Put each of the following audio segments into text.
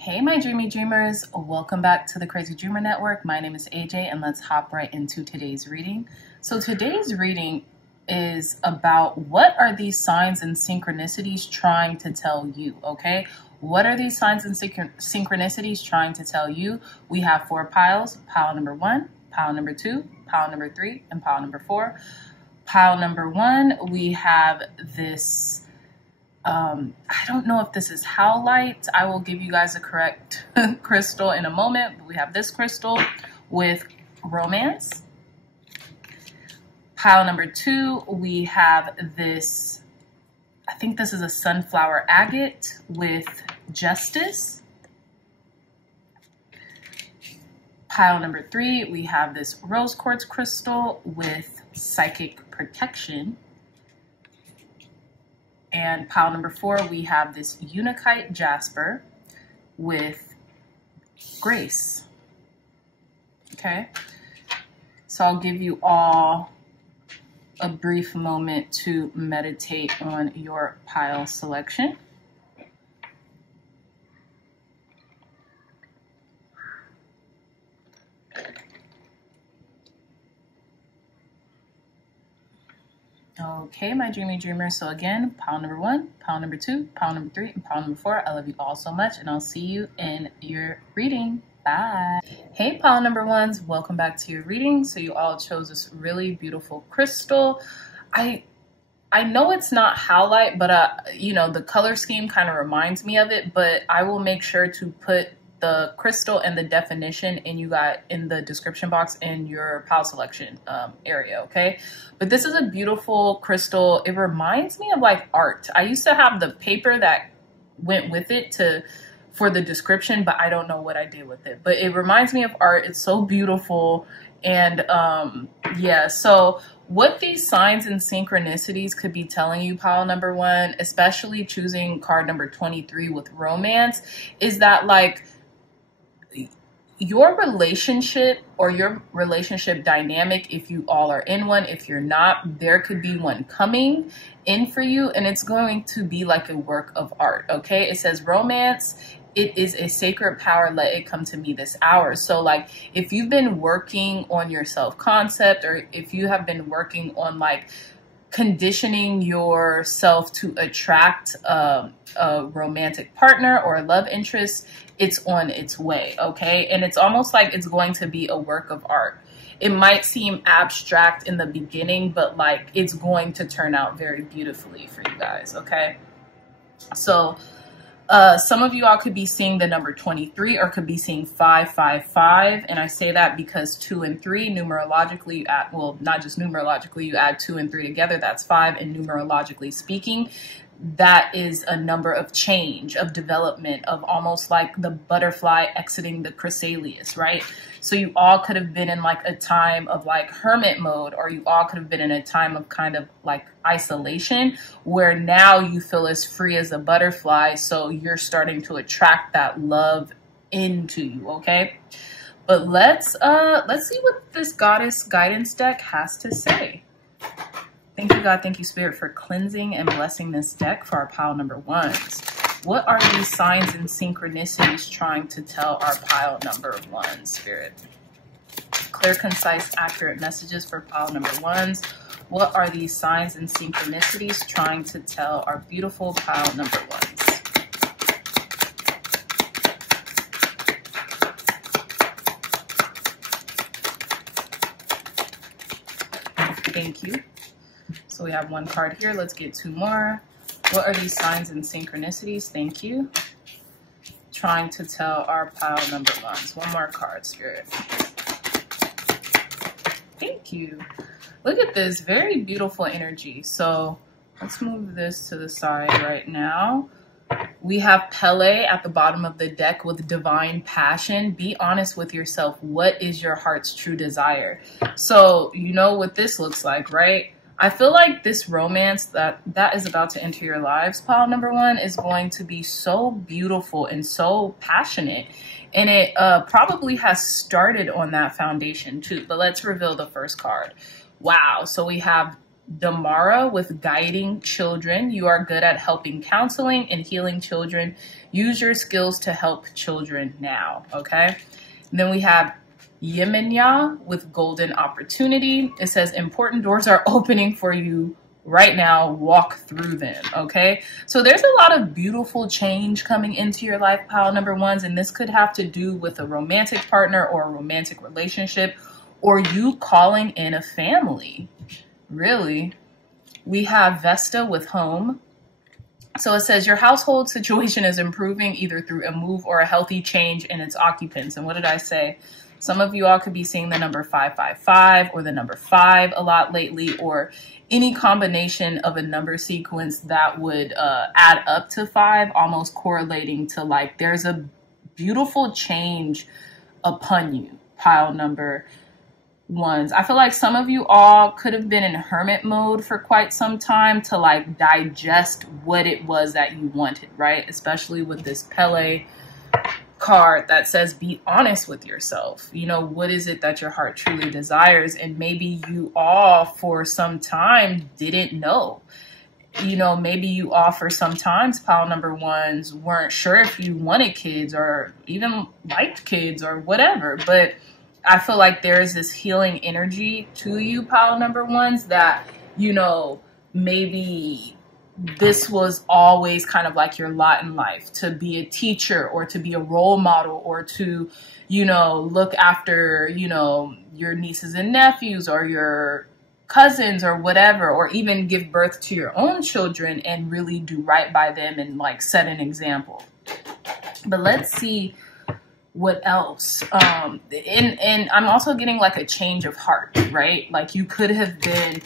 Hey, my dreamy dreamers, welcome back to the Crazy Dreamer Network. My name is AJ, and let's hop right into today's reading. So today's reading is about what are these signs and synchronicities trying to tell you, okay? What are these signs and synchronicities trying to tell you? We have 4 piles, pile number 1, pile number 2, pile number 3, and pile number 4. Pile number 1, we have this I don't know if this is howlite. I will give you guys a correct crystal in a moment. But we have this crystal with romance. Pile number 2, we have this, I think this is a sunflower agate with justice. Pile number 3, we have this rose quartz crystal with psychic protection. And pile number 4, we have this unakite jasper with grace. Okay, so I'll give you all a brief moment to meditate on your pile selection. Okay, my dreamy dreamers. So again, pile number 1, pile number 2, pile number 3, and pile number 4. I love you all so much, and I'll see you in your reading. Bye. Hey, pile number 1s, welcome back to your reading. So you all chose this really beautiful crystal. I know it's not howlite, but you know, the color scheme kind of reminds me of it, but I will make sure to put the crystal and the definition in the description box in your pile selection area, okay? But this is a beautiful crystal. It reminds me of like art. I used to have the paper that went with it for the description, but I don't know what I did with it. But it reminds me of art. It's so beautiful. And yeah, so what these signs and synchronicities could be telling you, pile number 1, especially choosing card number 23 with romance, is that like your relationship or your relationship dynamic, if you all are in one, if you're not, there could be one coming in for you, and it's going to be like a work of art, okay? It says romance, it is a sacred power, let it come to me this hour. So like if you've been working on your self-concept, or if you have been working on like conditioning yourself to attract a romantic partner or a love interest, it's on its way, okay? And it's almost like it's going to be a work of art. It might seem abstract in the beginning, but like it's going to turn out very beautifully for you guys, okay? So some of you all could be seeing the number 23 or could be seeing 555. And I say that because 2 and 3 numerologically, you add, well, not just numerologically, you add 2 and 3 together, that's 5. And numerologically speaking, that is a number of change, of development, of almost like the butterfly exiting the chrysalis, right? So you all could have been in like a time of like hermit mode, or you all could have been in a time of kind of like isolation, where now you feel as free as a butterfly. So you're starting to attract that love into you, okay? But let's see what this goddess guidance deck has to say. Thank you, God. Thank you, Spirit, for cleansing and blessing this deck for our pile number 1s. What are these signs and synchronicities trying to tell our pile number 1, Spirit? Clear, concise, accurate messages for pile number 1s. What are these signs and synchronicities trying to tell our beautiful pile number 1s? Thank you. So we have 1 card here. Let's get 2 more. What are these signs and synchronicities? Thank you. Trying to tell our pile number 1s. 1 more card, Spirit. Thank you. Look at this. Very beautiful energy. So let's move this to the side right now. We have Pele at the bottom of the deck with divine passion. Be honest with yourself. What is your heart's true desire? So you know what this looks like, right? I feel like this romance that is about to enter your lives, pile number 1, is going to be so beautiful and so passionate. And it probably has started on that foundation too. But let's reveal the first card. Wow. So we have Damara with guiding children. You are good at helping, counseling, and healing children. Use your skills to help children now, okay? And then we have Yemenya with golden opportunity. It says important doors are opening for you right now. Walk through them, okay? So there's a lot of beautiful change coming into your life, pile number ones, and this could have to do with a romantic partner or a romantic relationship, or you calling in a family. Really? We have Vesta with home. So it says your household situation is improving either through a move or a healthy change in its occupants. And what did I say? Some of you all could be seeing the number 555 or the number 5 a lot lately, or any combination of a number sequence that would add up to 5, almost correlating to like there's a beautiful change upon you, pile number ones. I feel like some of you all could have been in hermit mode for quite some time to like digest what it was that you wanted, right? Especially with this Pele card that says be honest with yourself. You know, what is it that your heart truly desires? And maybe you all for some time didn't know. You know, maybe you all for some times, pile number ones, weren't sure if you wanted kids or even liked kids or whatever, but I feel like there's this healing energy to you, pile number ones, that, you know, maybe this was always kind of like your lot in life, to be a teacher or to be a role model or to, you know, look after, you know, your nieces and nephews or your cousins or whatever, or even give birth to your own children and really do right by them and like set an example. But let's see what else. And I'm also getting like a change of heart, right? Like you could have been,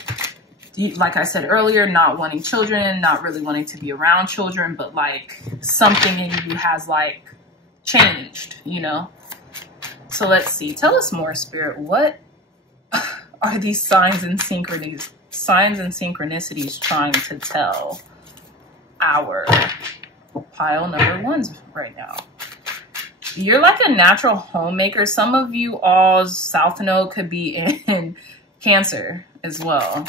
like I said earlier, not wanting children, not really wanting to be around children, but like something in you has like changed, you know? So let's see. Tell us more, Spirit. What are these signs and synchronicities trying to tell our pile number ones right now? You're like a natural homemaker. Some of you all's South Node could be in Cancer as well.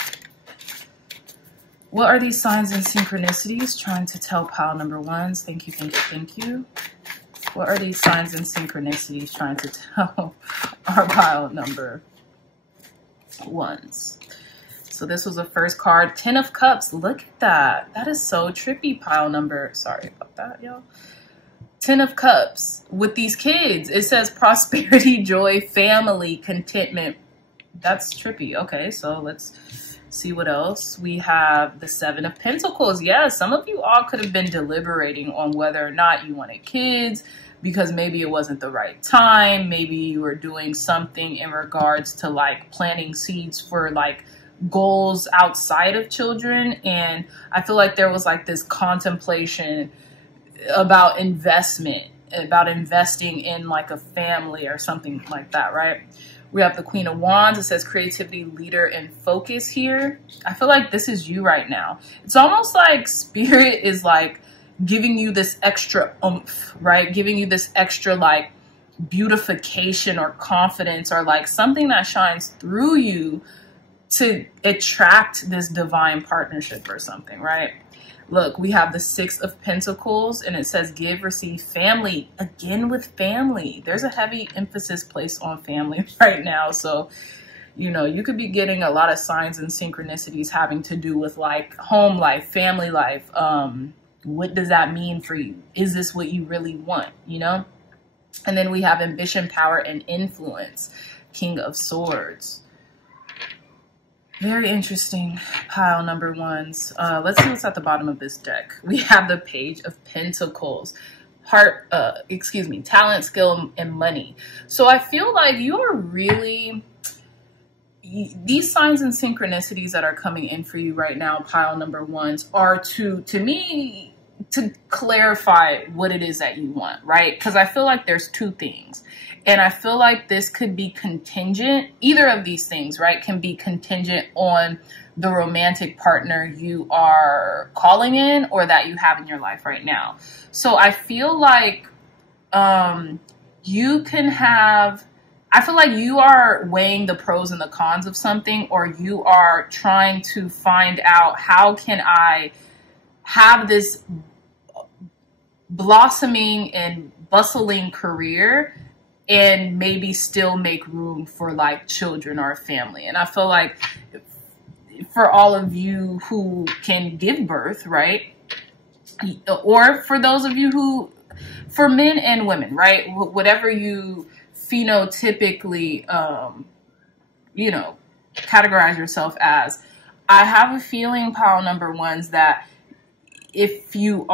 What are these signs and synchronicities trying to tell pile number ones? Thank you, thank you, thank you. What are these signs and synchronicities trying to tell our pile number ones? So this was the first card, 10 of Cups. Look at that. That is so trippy, pile number. Sorry about that, y'all. 10 of Cups with these kids. It says prosperity, joy, family, contentment. That's trippy. Okay, so let's see what else. We have the 7 of Pentacles. Yeah, some of you all could have been deliberating on whether or not you wanted kids because maybe it wasn't the right time. Maybe you were doing something in regards to like planting seeds for like goals outside of children. And I feel like there was like this contemplation about investment, about investing in like a family or something like that, right? We have the Queen of Wands. It says creativity, leader, and focus here. I feel like this is you right now. It's almost like Spirit is like giving you this extra oomph, right? Giving you this extra like beautification or confidence or like something that shines through you to attract this divine partnership or something, right? Look, we have the 6 of Pentacles and it says give, receive, family. Again with family. There's a heavy emphasis placed on family right now. So, you know, you could be getting a lot of signs and synchronicities having to do with like home life, family life. What does that mean for you? Is this what you really want, you know? And then we have ambition, power, and influence. King of Swords. Very interesting, pile number ones. Let's see what's at the bottom of this deck. We have the Page of Pentacles. Talent, skill, and money. So I feel like you are really, these signs and synchronicities that are coming in for you right now, pile number ones, are to me, to clarify what it is that you want, right? Because I feel like there's two things. And I feel like this could be contingent, either of these things, right, can be contingent on the romantic partner you are calling in or that you have in your life right now. So I feel like you can have I feel like you are weighing the pros and the cons of something, or you are trying to find out, how can I have this blossoming and bustling career and maybe still make room for like children or a family. And I feel like for all of you who can give birth, right? Or for those of you who, for men and women, right? Whatever you phenotypically, you know, categorize yourself as. I have a feeling, pile number ones, that if you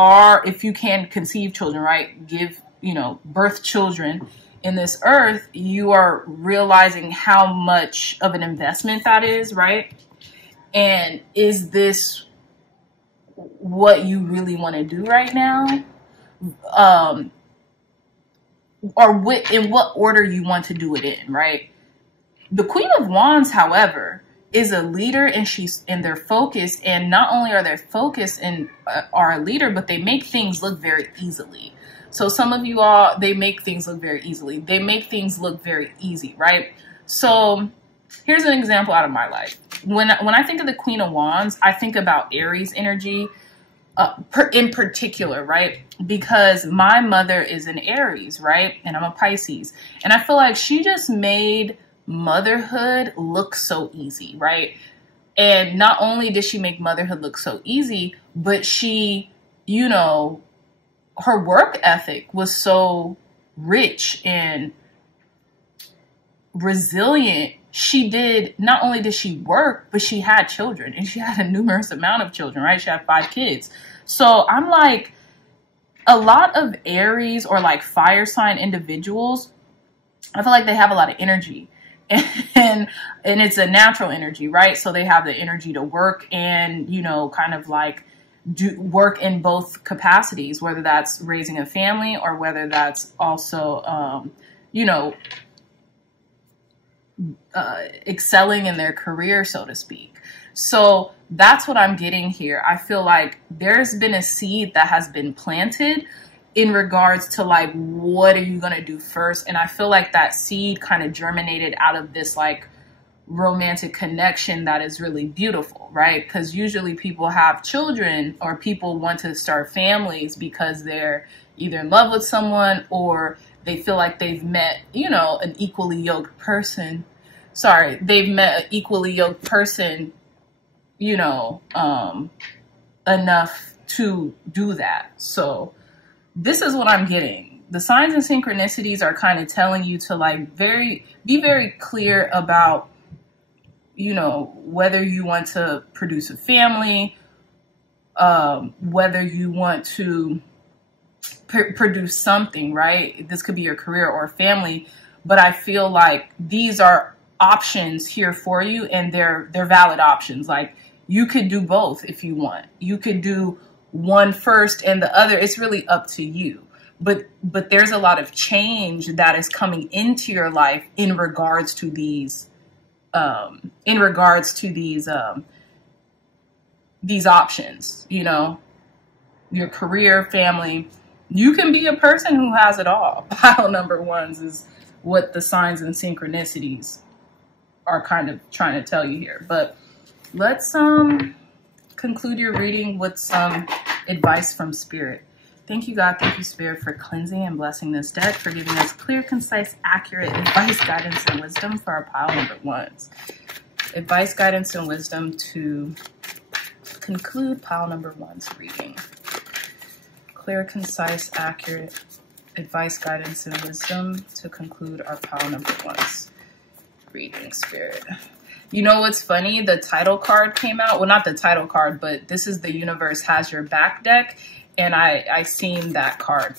can conceive children, right? Give, you know, birth children in this earth, you are realizing how much of an investment that is, right? And is this what you really want to do right now? Or in what order you want to do it in, right? The Queen of Wands, however, is a leader, and she's in their focus. And not only are they focused and are a leader, but they make things look very easily. So some of you all, they make things look very easily. They make things look very easy, right? So here's an example out of my life. When I think of the Queen of Wands, I think about Aries energy in particular, right? Because my mother is an Aries, right? And I'm a Pisces. And I feel like she just made motherhood look so easy, right? And not only did she make motherhood look so easy, but she, you know, her work ethic was so rich and resilient. She did, not only did she work, but she had children, and she had a numerous amount of children, right? She had 5 kids. So I'm like, a lot of Aries or like fire sign individuals, I feel like they have a lot of energy, and it's a natural energy, right? So they have the energy to work and, you know, kind of like do work in both capacities, whether that's raising a family or whether that's also, you know, excelling in their career, so to speak. So that's what I'm getting here. I feel like there's been a seed that has been planted in regards to like, what are you going to do first? And I feel like that seed kind of germinated out of this like romantic connection that is really beautiful, right? Because usually people have children, or people want to start families because they're either in love with someone, or they feel like they've met, you know, an equally yoked person. Sorry, they've met an equally yoked person, you know, enough to do that. So this is what I'm getting. The signs and synchronicities are kind of telling you to like be very clear about, you know, whether you want to produce a family, whether you want to produce something, right? This could be your career or family, but I feel like these are options here for you, and they're valid options. Like, you could do both if you want. You could do one first and the other. It's really up to you. But there's a lot of change that is coming into your life in regards to these options, you know, your career, family. You can be a person who has it all. Pile number ones is what the signs and synchronicities are kind of trying to tell you here. But let's conclude your reading with some advice from Spirit. Thank you, God. Thank you, Spirit, for cleansing and blessing this deck, for giving us clear, concise, accurate advice, guidance, and wisdom for our pile number ones. Advice, guidance, and wisdom to conclude pile number one's reading. Clear, concise, accurate advice, guidance, and wisdom to conclude our pile number one's reading, Spirit. You know what's funny? The title card came out. Well, not the title card, but this is the Universe Has Your Back deck. And I seen that card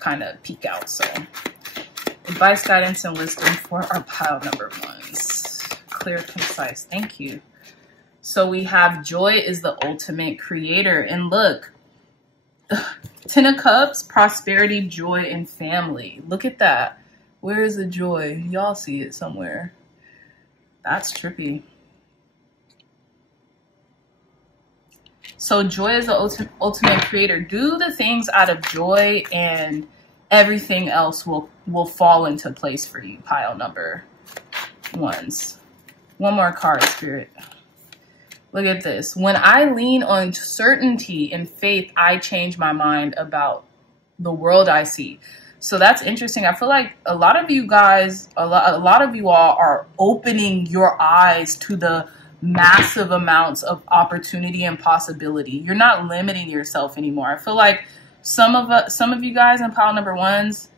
kind of peek out. So advice, guidance, and wisdom for our pile number ones. Clear, concise. Thank you. So we have joy is the ultimate creator. And look, 10 of Cups, prosperity, joy, and family. Look at that. Where is the joy? Y'all see it somewhere. That's trippy. So joy is the ultimate creator. Do the things out of joy and everything else will fall into place for you, pile number ones. One more card, Spirit. Look at this. When I lean on certainty and faith, I change my mind about the world I see. So that's interesting. I feel like a lot of you guys, a lot of you all are opening your eyes to the massive amounts of opportunity and possibility. You're not limiting yourself anymore. I feel like some of you guys in pile number ones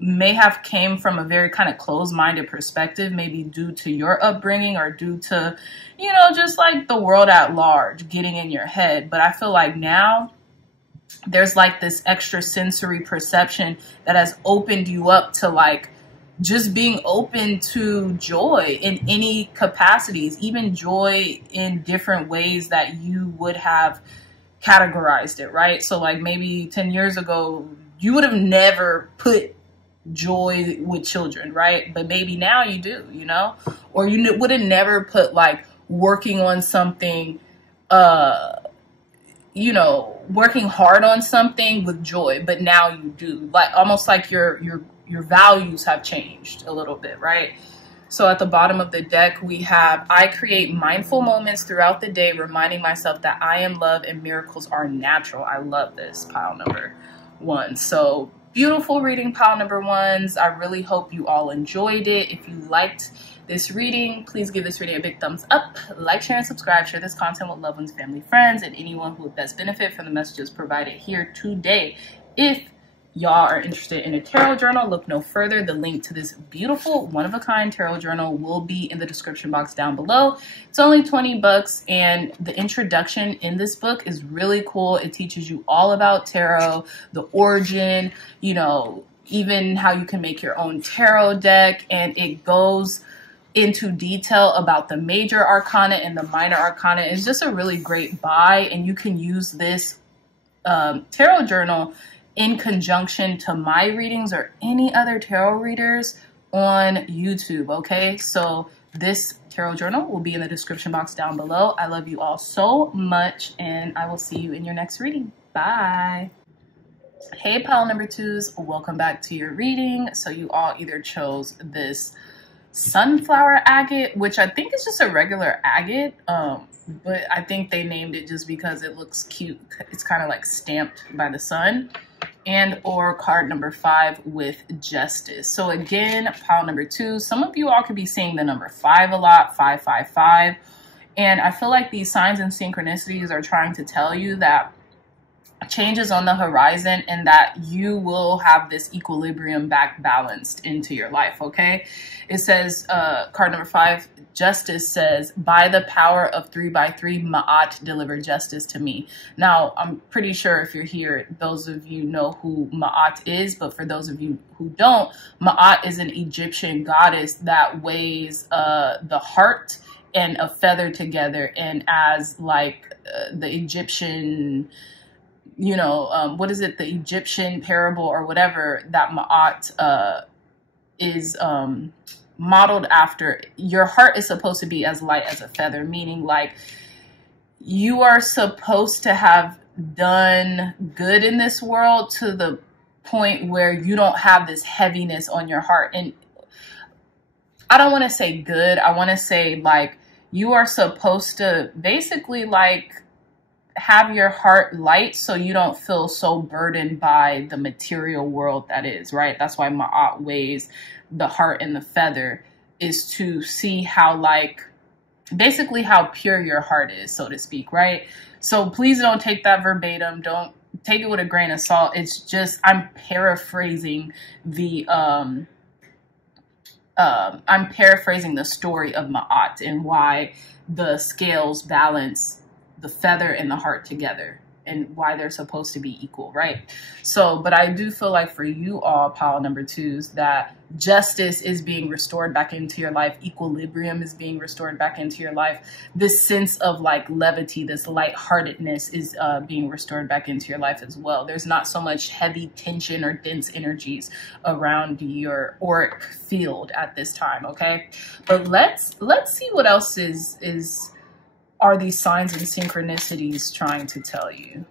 may have came from a very kind of closed-minded perspective, maybe due to your upbringing or due to, you know, just like the world at large getting in your head. But I feel like now there's like this extra sensory perception that has opened you up to like just being open to joy in any capacities, even joy in different ways that you would have categorized it, right? So like maybe 10 years ago, you would have never put joy with children, right? But maybe now you do, you know, or you would have never put like working on something, you know, working hard on something with joy, but now you do, like almost like your values have changed a little bit, right? So at the bottom of the deck, we have, I create mindful moments throughout the day, reminding myself that I am loved and miracles are natural. I love this, pile number one. So beautiful reading, pile number ones. I really hope you all enjoyed it. If you liked this reading, please give this reading a big thumbs up, like, share, and subscribe. Share this content with loved ones, family, friends, and anyone who would best benefit from the messages provided here today. If y'all are interested in a tarot journal, look no further. The link to this beautiful one-of-a-kind tarot journal will be in the description box down below. It's only 20 bucks, and the introduction in this book is really cool. It teaches you all about tarot, the origin, you know, even how you can make your own tarot deck, and it goes into detail about the major arcana and the minor arcana. It's just a really great buy, and you can use this tarot journal in conjunction to my readings or any other tarot readers on YouTube, okay? So this tarot journal will be in the description box down below. I love you all so much, and I will see you in your next reading. Bye. Hey, pile number twos, welcome back to your reading. So you all either chose this sunflower agate, which I think is just a regular agate, but I think they named it just because it looks cute. It's kind of like stamped by the sun. And or card number 5 with justice. So again, pile number 2, some of you all could be seeing the number 5 a lot, 555. And I feel like these signs and synchronicities are trying to tell you that changes on the horizon and that you will have this equilibrium back balanced into your life, okay? It says, card number 5, justice says, by the power of 3x3, Ma'at delivered justice to me. Now, I'm pretty sure if you're here, those of you know who Ma'at is, but for those of you who don't, Ma'at is an Egyptian goddess that weighs the heart and a feather together. And as like the Egyptian, you know, what is it? The Egyptian parable or whatever that Ma'at is modeled after. Your heart is supposed to be as light as a feather, meaning like you are supposed to have done good in this world to the point where you don't have this heaviness on your heart. And I don't want to say good. I want to say like you are supposed to basically like have your heart light so you don't feel so burdened by the material world that is, right? That's why Ma'at weighs the heart and the feather, is to see how like basically how pure your heart is, so to speak, right? So please don't take that verbatim. Don't take it with a grain of salt. It's just, I'm paraphrasing the story of Ma'at and why the scales balance the feather and the heart together and why they're supposed to be equal, right? So, but I do feel like for you all, pile number 2s, that justice is being restored back into your life. Equilibrium is being restored back into your life. This sense of like levity, this lightheartedness is being restored back into your life as well. There's not so much heavy tension or dense energies around your auric field at this time, okay? But let's see what else are these signs and synchronicities trying to tell you.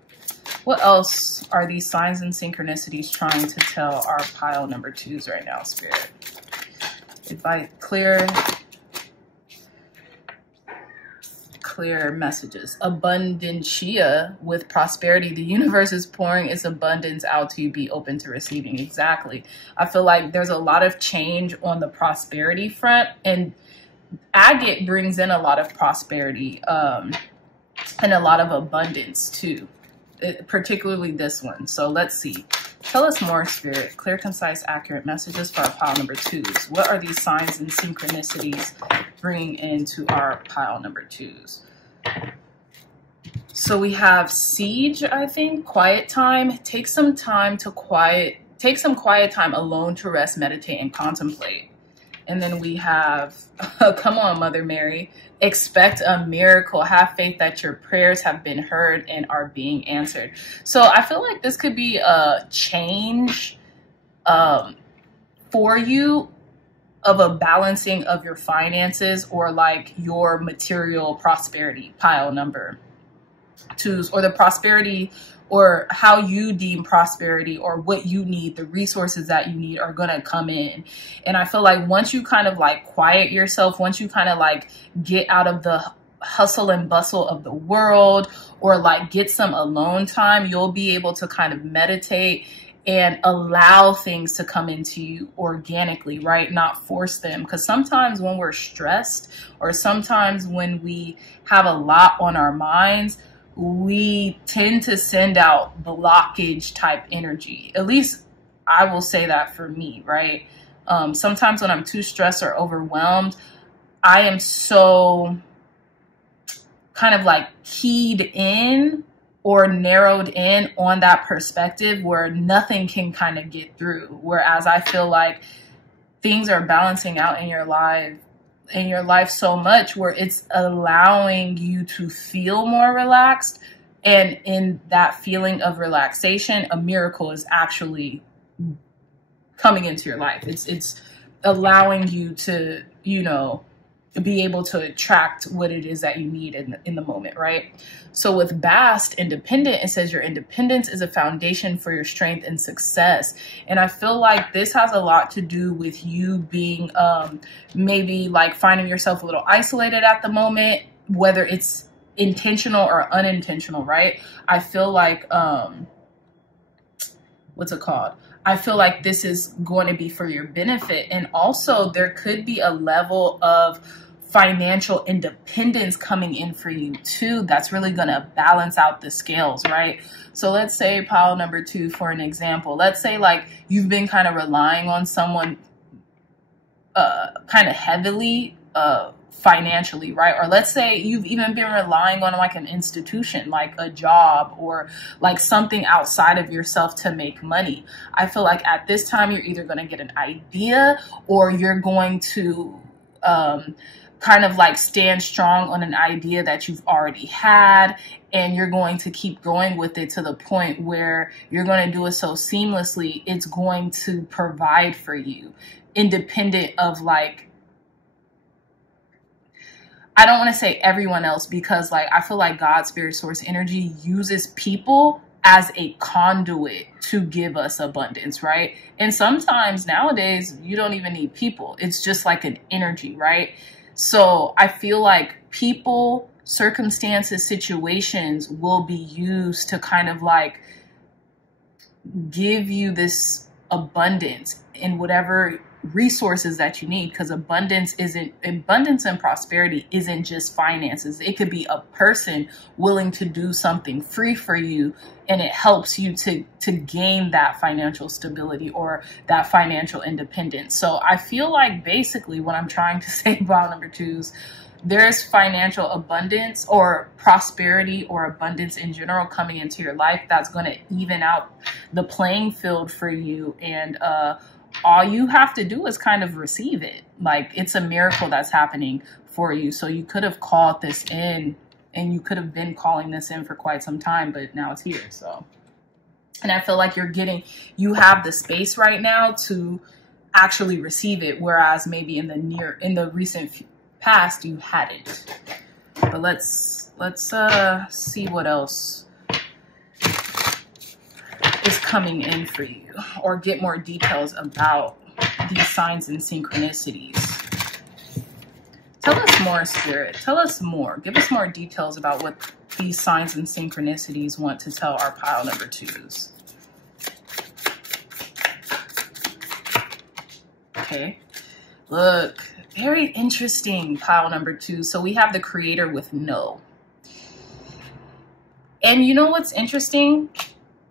What else are these signs and synchronicities trying to tell our pile number 2s right now, Spirit? Invite clear messages. Abundantia with prosperity. The universe is pouring its abundance out to you. Be open to receiving. Exactly. I feel like there's a lot of change on the prosperity front, and agate brings in a lot of prosperity and a lot of abundance too, particularly this one. So let's see. Tell us more, Spirit. Clear, concise, accurate messages for our pile number 2s. What are these signs and synchronicities bringing into our pile number 2s? So we have siege, I think, quiet time. Take some time to take some quiet time alone to rest, meditate, and contemplate. And then we have, come on, Mother Mary, expect a miracle. Have faith that your prayers have been heard and are being answered. So I feel like this could be a change for you of a balancing of your finances, or like your material prosperity, pile number 2s, or the prosperity, or how you deem prosperity, or what you need, the resources that you need are going to come in. And I feel like once you kind of like quiet yourself, once you kind of like get out of the hustle and bustle of the world, or like get some alone time, you'll be able to kind of meditate and allow things to come into you organically, right? Not force them. Because sometimes when we're stressed, or sometimes when we have a lot on our minds, we tend to send out blockage type energy. At least I will say that for me, right? Sometimes when I'm too stressed or overwhelmed, I am so kind of like keyed in or narrowed in on that perspective where nothing can kind of get through. Whereas I feel like things are balancing out in your life so much where it's allowing you to feel more relaxed. And in that feeling of relaxation, a miracle is actually coming into your life. It's allowing you to, you know, be able to attract what it is that you need in the moment, right? So with Bast, independent, it says your independence is a foundation for your strength and success. And I feel like this has a lot to do with you being maybe like finding yourself a little isolated at the moment, whether it's intentional or unintentional, right? I feel like, what's it called? I feel like this is going to be for your benefit. And also there could be a level of financial independence coming in for you too. That's really going to balance out the scales, right? So let's say pile number 2, for an example, let's say like you've been kind of relying on someone kind of heavily financially, right? Or let's say you've even been relying on like an institution, like a job or like something outside of yourself to make money. I feel like at this time, you're either going to get an idea or you're going to kind of like stand strong on an idea that you've already had, and you're going to keep going with it to the point where you're going to do it so seamlessly, it's going to provide for you, independent of like, I don't want to say everyone else, because like I feel like God, spirit, source, energy uses people as a conduit to give us abundance, right? And sometimes nowadays you don't even need people. It's just like an energy, right? So I feel like people, circumstances, situations will be used to kind of like give you this abundance in whatever resources that you need, because abundance and prosperity isn't just finances. It could be a person willing to do something free for you, and it helps you to gain that financial stability or that financial independence. So I feel like basically what I'm trying to say about number 2s, there's financial abundance or prosperity or abundance in general coming into your life that's going to even out the playing field for you. And all you have to do is kind of receive it. Like, it's a miracle that's happening for you. So you could have called this in, and you could have been calling this in for quite some time, but now it's here. So, and I feel like you have the space right now to actually receive it. Whereas maybe in the recent past, you hadn't. But let's see what else is coming in for you, or get more details about these signs and synchronicities. Tell us more, Spirit. Tell us more. Give us more details about what these signs and synchronicities want to tell our pile number 2s. Okay. Look, very interesting, pile number 2. So we have the Creator with no. And you know what's interesting?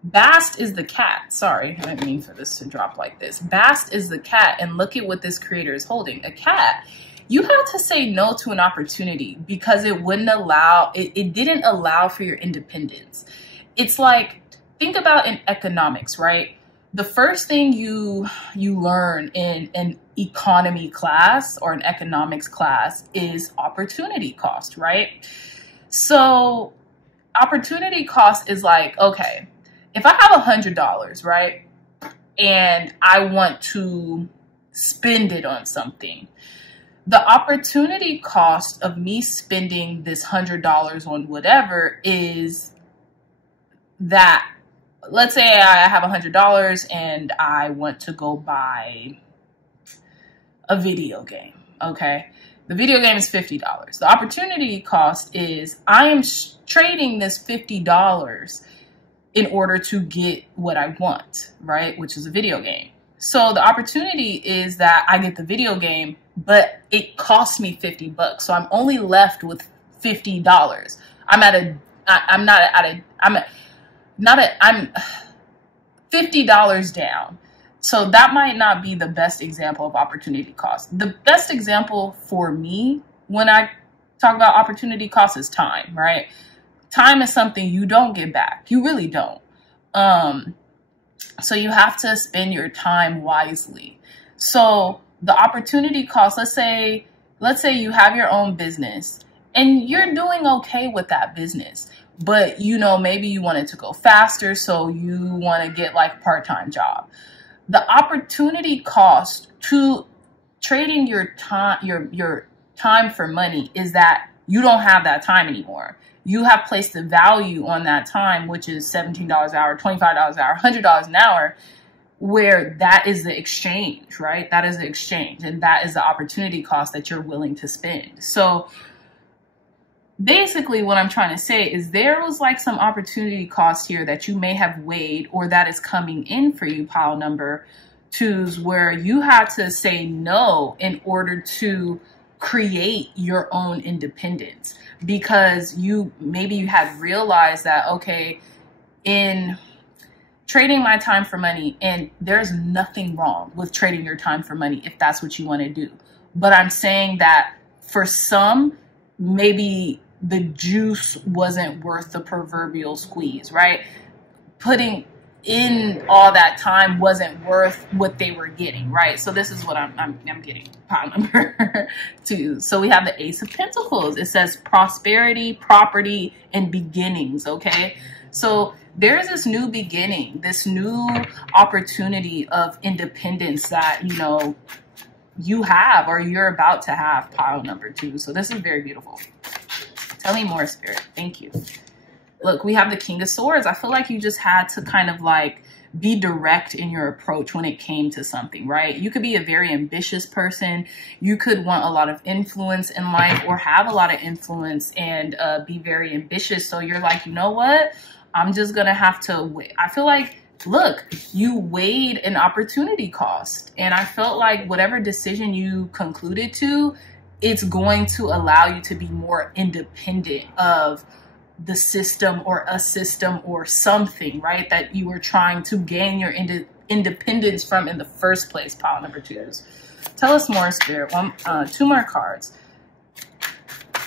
Bast is the cat. Sorry, I didn't mean for this to drop like this. Bast is the cat, and look at what this Creator is holding. A cat. You have to say no to an opportunity because it wouldn't allow, it didn't allow for your independence. It's like, think about in economics, right? The first thing you learn in an economy class or an economics class is opportunity cost, right? So opportunity cost is like, okay, if I have $100, right, and I want to spend it on something, the opportunity cost of me spending this $100 on whatever is that, let's say I have $100 and I want to go buy a video game, okay? The video game is $50. The opportunity cost is I am trading this $50 in order to get what I want, right? Which is a video game. So the opportunity is that I get the video game, but it costs me $50. So I'm only left with $50. I'm $50 down. So that might not be the best example of opportunity cost. The best example for me when I talk about opportunity cost is time, right? Time is something you don't get back. You really don't. So you have to spend your time wisely. So the opportunity cost, let's say you have your own business and you're doing okay with that business, but you know, maybe you want it to go faster. So you want to get like a part-time job. The opportunity cost to trading your time for money is that you don't have that time anymore. You have placed the value on that time, which is $17 an hour, $25 an hour, $100 an hour, where that is the exchange, right? That is the exchange. And that is the opportunity cost that you're willing to spend. So basically what I'm trying to say is there was like some opportunity cost here that you may have weighed or that is coming in for you, pile number 2s, where you had to say no in order to create your own independence, because maybe you had realized that, okay, in trading my time for money, and there's nothing wrong with trading your time for money if that's what you want to do. But I'm saying that for some, maybe the juice wasn't worth the proverbial squeeze, right? Putting in all that time wasn't worth what they were getting, right? So this is what I'm getting, pile number 2. So we have the Ace of Pentacles. It says prosperity, property, and beginnings, okay? So there's this new beginning, this new opportunity of independence that, you know, you have or you're about to have, pile number 2. So this is very beautiful. Tell me more, Spirit. Thank you. Look, we have the King of Swords. I feel like you just had to kind of like be direct in your approach when it came to something, right? You could be a very ambitious person. You could want a lot of influence in life or have a lot of influence and be very ambitious. So you're like, you know what? I'm just going to have to wait. I feel like, look, you weighed an opportunity cost. And I felt like whatever decision you concluded to, it's going to allow you to be more independent of the system or a system or something, right, that you were trying to gain your independence from in the first place, pile number 2s. Tell us more, Spirit. 2 more cards.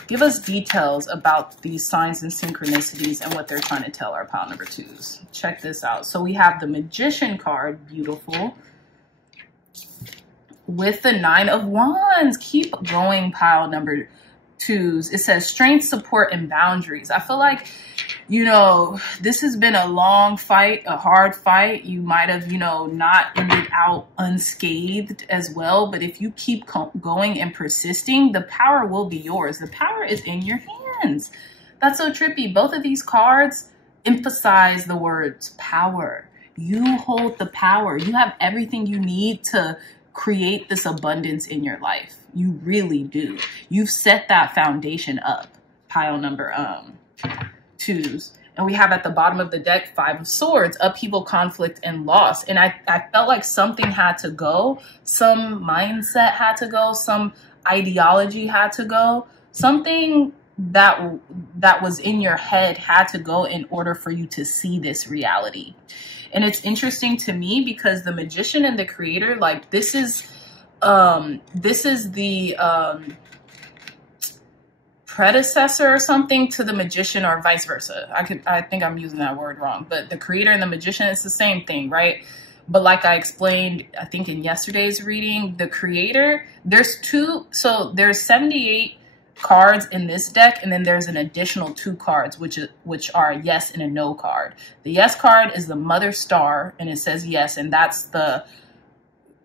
Give us details about these signs and synchronicities and what they're trying to tell our pile number 2s. Check this out. So we have the Magician card, beautiful, with the 9 of Wands. Keep going, pile number 2s. It says strength, support, and boundaries. I feel like, you know, this has been a long fight, a hard fight. You might have, you know, not ended out unscathed as well. But if you keep going and persisting, the power will be yours. The power is in your hands. That's so trippy. Both of these cards emphasize the words power. You hold the power. You have everything you need to create this abundance in your life. You really do. You've set that foundation up. Pile number 2s. And we have at the bottom of the deck 5 of Swords, upheaval, conflict, and loss. And I felt like something had to go. Some mindset had to go. Some ideology had to go. Something that was in your head had to go in order for you to see this reality. And it's interesting to me because the Magician and the Creator, like this is the predecessor or something to the Magician, or vice versa. I think I'm using that word wrong, but the Creator and the Magician, it's the same thing, right? But like I explained, I think in yesterday's reading, the Creator, there's 78 cards in this deck, and then there's an additional 2 cards, which are a yes and a no card. The yes card is the Mother Star, and it says yes, and that's the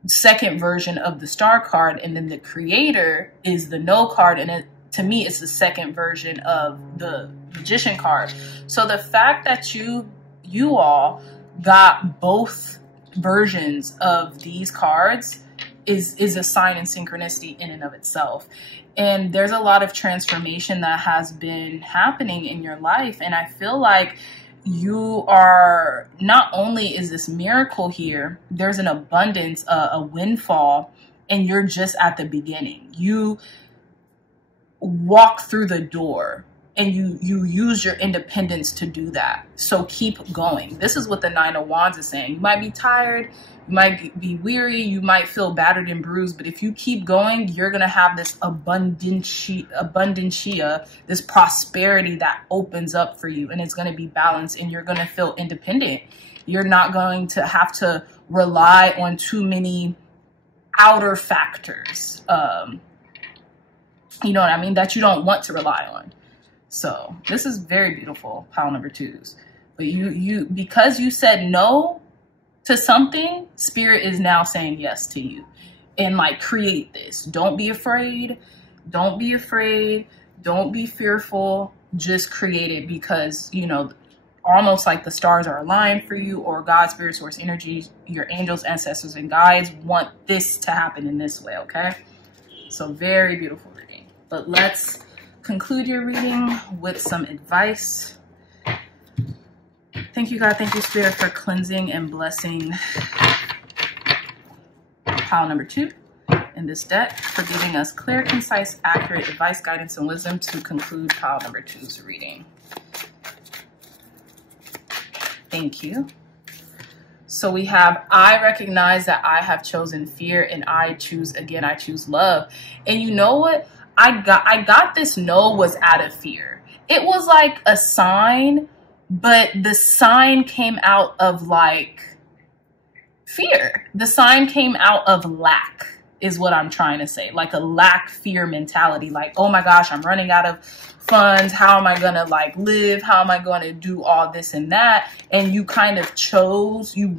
second version of the Star card. And then the Creator is the no card, and to me, it's the second version of the Magician card. So the fact that you all got both versions of these cards is a sign in synchronicity in and of itself. And there's a lot of transformation that has been happening in your life. And I feel like you are, not only is this miracle here, there's an abundance, a windfall, and you're just at the beginning. You walk through the door and you use your independence to do that. So keep going. This is what the 9 of Wands is saying. You might be tired, you might be weary, you might feel battered and bruised, but if you keep going, you're going to have this abundancia, this prosperity that opens up for you, and it's going to be balanced, and you're going to feel independent. You're not going to have to rely on too many outer factors, you know what I mean, that you don't want to rely on. So this is very beautiful, pile number 2s. But you because you said no to something, Spirit is now saying yes to you. And like, create this. Don't be afraid. Don't be afraid. Don't be fearful. Just create it, because, you know, almost like the stars are aligned for you, or God, Spirit, Source, Energy, your angels, ancestors, and guides want this to happen in this way, okay? So very beautiful reading. But let's conclude your reading with some advice. Thank you, God. Thank you, Spirit, for cleansing and blessing pile number 2 in this deck, for giving us clear, concise, accurate advice, guidance, and wisdom to conclude pile number 2's reading. Thank you. So we have, I recognize that I have chosen fear, and I choose, again, I choose love. And you know what? I got this no was out of fear. It was like a sign, but the sign came out of like fear. The sign came out of lack, is what I'm trying to say. Like a lack fear mentality. Like, oh my gosh, I'm running out of funds. How am I going to like live? How am I going to do all this and that? And you kind of chose, you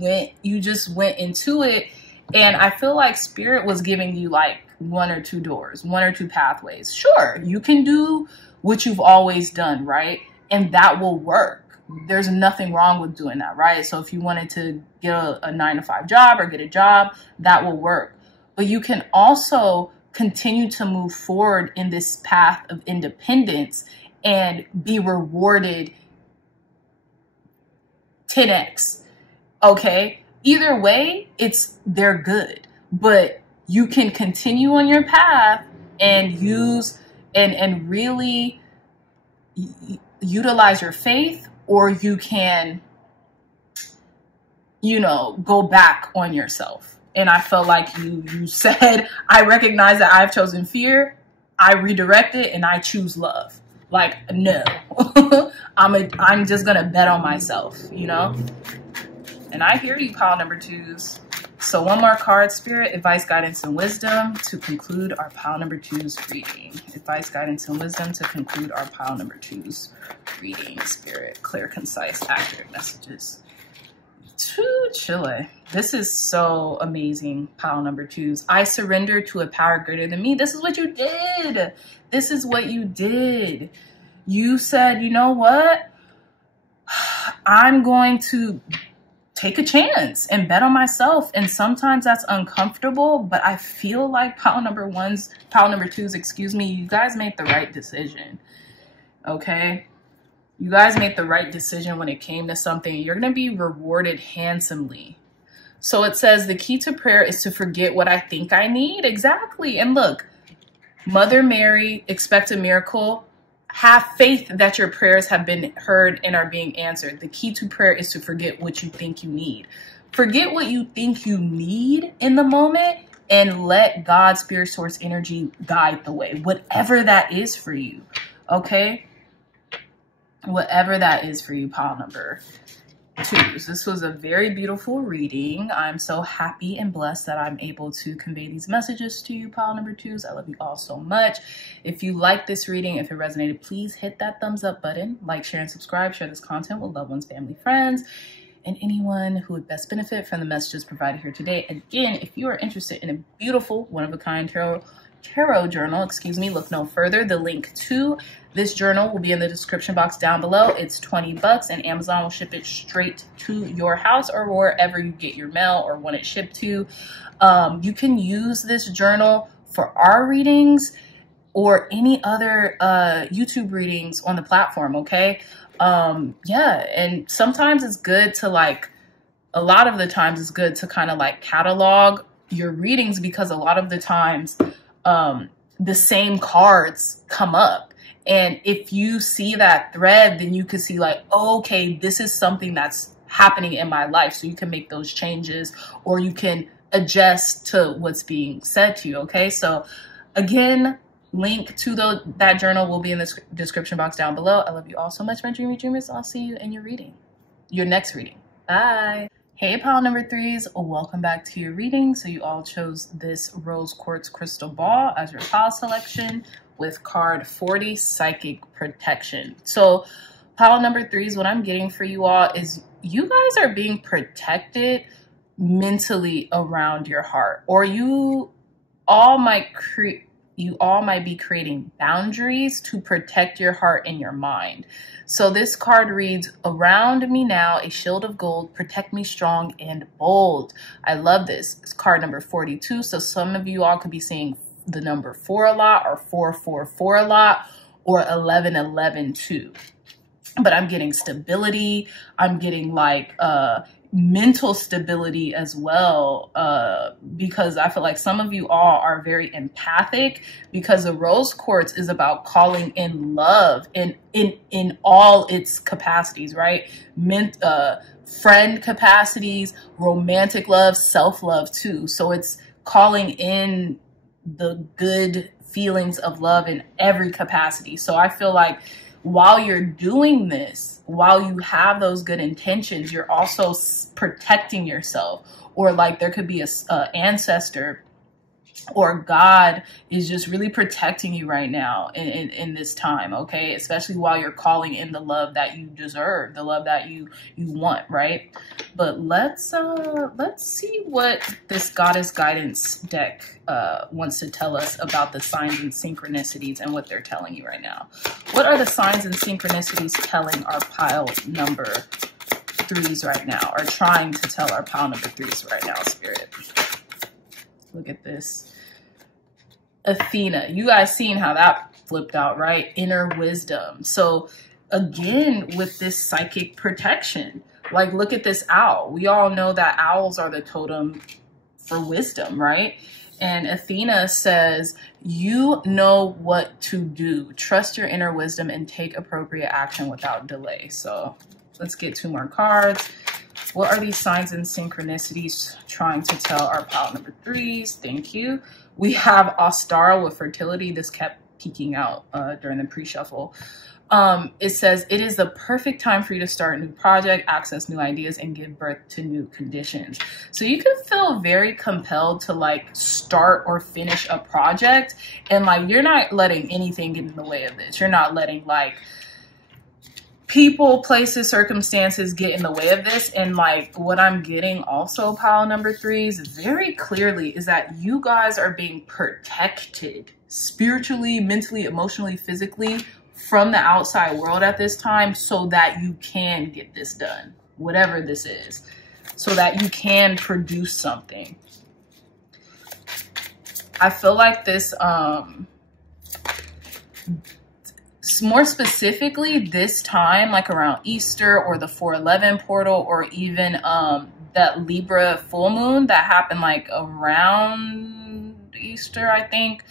just went into it. And I feel like Spirit was giving you like 1 or 2 doors, 1 or 2 pathways. Sure, you can do what you've always done, right? And that will work. There's nothing wrong with doing that, right? So if you wanted to get a 9-to-5 job or get a job, that will work. But you can also continue to move forward in this path of independence and be rewarded 10x. Okay? Either way, they're good. But you can continue on your path and use and really utilize your faith, or you can, you know, go back on yourself. And I felt like you said, I recognize that I've chosen fear, I redirect it, and I choose love. Like, no, I'm just gonna bet on myself, you know? And I hear you, pile number 2s. So 1 more card, Spirit, advice, guidance, and wisdom to conclude our pile number 2's reading. Advice, guidance, and wisdom to conclude our pile number 2's reading. Spirit, clear, concise, accurate messages. To Chile. This is so amazing, pile number 2's. I surrender to a power greater than me. This is what you did. This is what you did. You said, you know what? I'm going to take a chance and bet on myself. And sometimes that's uncomfortable, but I feel like pile number twos, excuse me, you guys made the right decision. Okay? You guys made the right decision when it came to something. You're going to be rewarded handsomely. So it says the key to prayer is to forget what I think I need. Exactly. And look, Mother Mary, expect a miracle. Have faith that your prayers have been heard and are being answered. The key to prayer is to forget what you think you need. Forget what you think you need in the moment and let God's spirit source energy guide the way, whatever that is for you. Okay? Whatever that is for you, pile number twos. This was a very beautiful reading. I'm so happy and blessed that I'm able to convey these messages to you, pile number twos. I love you all so much. If you like this reading, if it resonated, please hit that thumbs up button, like, share, and subscribe. Share this content with loved ones, family, friends, and anyone who would best benefit from the messages provided here today. Again, if you are interested in a beautiful one-of-a-kind tarot journal, excuse me, look no further. The link to this journal will be in the description box down below. It's $20 and Amazon will ship it straight to your house or wherever you get your mail or want it shipped to. You can use this journal for our readings or any other YouTube readings on the platform, okay? Yeah, and sometimes it's good to a lot of the times it's good to kind of catalog your readings because a lot of the times the same cards come up. And if you see that thread, then you can see oh, okay, this is something that's happening in my life. So you can make those changes or you can adjust to what's being said to you. Okay. So again, link to that journal will be in the description box down below. I love you all so much, my dreamy dreamers. I'll see you in your next reading. Bye. Hey, pile number threes, welcome back to your reading. So you all chose this rose quartz crystal ball as your pile selection with card 40, psychic protection. So pile number threes, what I'm getting for you all is you guys are being protected mentally around your heart, or you all might be creating boundaries to protect your heart and your mind. So this card reads, around me now, a shield of gold, protect me strong and bold. I love this. It's card number 42. So some of you all could be seeing the number 4 a lot, or 444 a lot, or 1111 too. But I'm getting stability. I'm getting mental stability as well, because I feel like some of you all are very empathic, because the rose quartz is about calling in love in all its capacities, right? Friend capacities, romantic love, self-love too. So it's calling in the good feelings of love in every capacity. So I feel like while you're doing this, while you have those good intentions, you're also protecting yourself, or there could be a ancestor or God is just really protecting you right now in this time, okay? Especially while you're calling in the love that you deserve, the love that you want, right? But let's see what this Goddess Guidance deck wants to tell us about the signs and synchronicities and what they're telling you right now. What are the signs and synchronicities telling our pile number threes right now, or trying to tell our pile number threes right now, Spirit? Look at this. Athena. You guys seen how that flipped out, right? Inner wisdom. So again, with this psychic protection, look at this owl. We all know that owls are the totem for wisdom, right? And Athena says, you know what to do. Trust your inner wisdom and take appropriate action without delay. So let's get 2 more cards. What are these signs and synchronicities trying to tell our pile number threes? Thank you. We have Ostara with fertility. This kept peeking out during the pre-shuffle. It says, it is the perfect time for you to start a new project, access new ideas, and give birth to new conditions. So you can feel very compelled to start or finish a project. And you're not letting anything get in the way of this. You're not letting people, places, circumstances get in the way of this. And what I'm getting also, pile number threes, very clearly is that you guys are being protected spiritually, mentally, emotionally, physically from the outside world at this time, so that you can get this done, whatever this is. so that you can produce something. I feel like this, more specifically this time, like around Easter or the 4/11 portal, or even that Libra full moon that happened like around Easter, I think,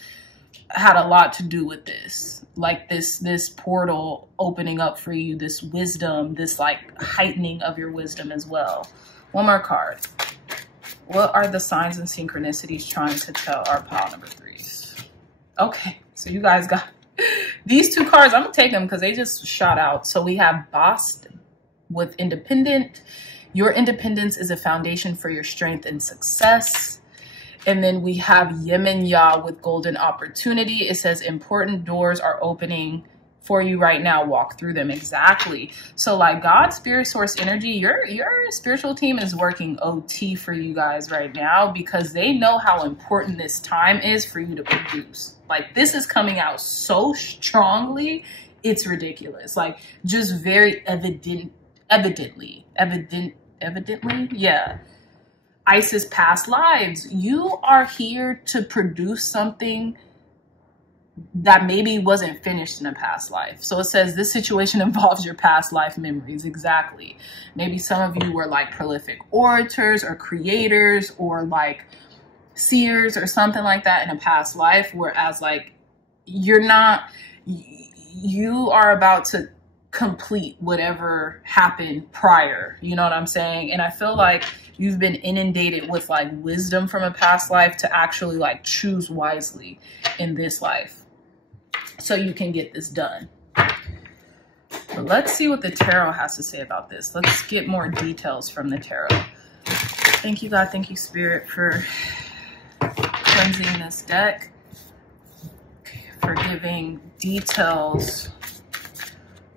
had a lot to do with this. Like this portal opening up for you, this wisdom, this like heightening of your wisdom as well. One more card. What are the signs and synchronicities trying to tell our pile number 3s? Okay, so you guys got these 2 cards. I'm gonna take them because they just shot out. So we have Boss with independent. Your independence is a foundation for your strength and success. And then we have Yemen Ya with golden opportunity. It says important doors are opening for you right now. Walk through them. Exactly. So like God, spirit, source, energy, your spiritual team is working OT for you guys right now, because they know how important this time is for you to produce. Like this is coming out so strongly. It's ridiculous. Like just very evidently. Yeah. Isis past lives. You are here to produce something that maybe wasn't finished in a past life. So it says this situation involves your past life memories. Exactly. Maybe some of you were like prolific orators or creators or like seers or something like that in a past life, whereas like you're not, you are about to complete whatever happened prior. You know what I'm saying? And I feel like you've been inundated with like wisdom from a past life to actually like choose wisely in this life so you can get this done. But let's see what the tarot has to say about this. Let's get more details from the tarot. Thank you, God. Thank you, Spirit, for cleansing this deck, for giving details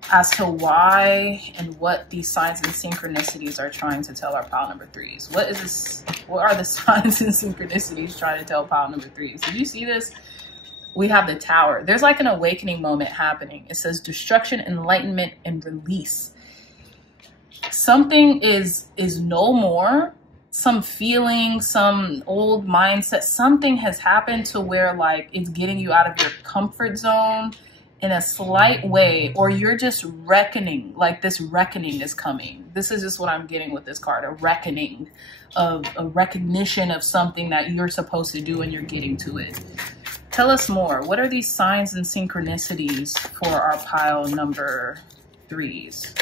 as to why and what these signs and synchronicities are trying to tell our pile number 3s. What is this? What are the signs and synchronicities trying to tell pile number 3s? Did you see this? We have the Tower. There's like an awakening moment happening. It says destruction, enlightenment, and release. Something is no more. Some feeling, some old mindset, something has happened to where like it's getting you out of your comfort zone in a slight way, or you're just reckoning, like this reckoning is coming. This is just what I'm getting with this card, a reckoning, of a recognition of something that you're supposed to do and you're getting to it. Tell us more. What are these signs and synchronicities for our pile number 3s?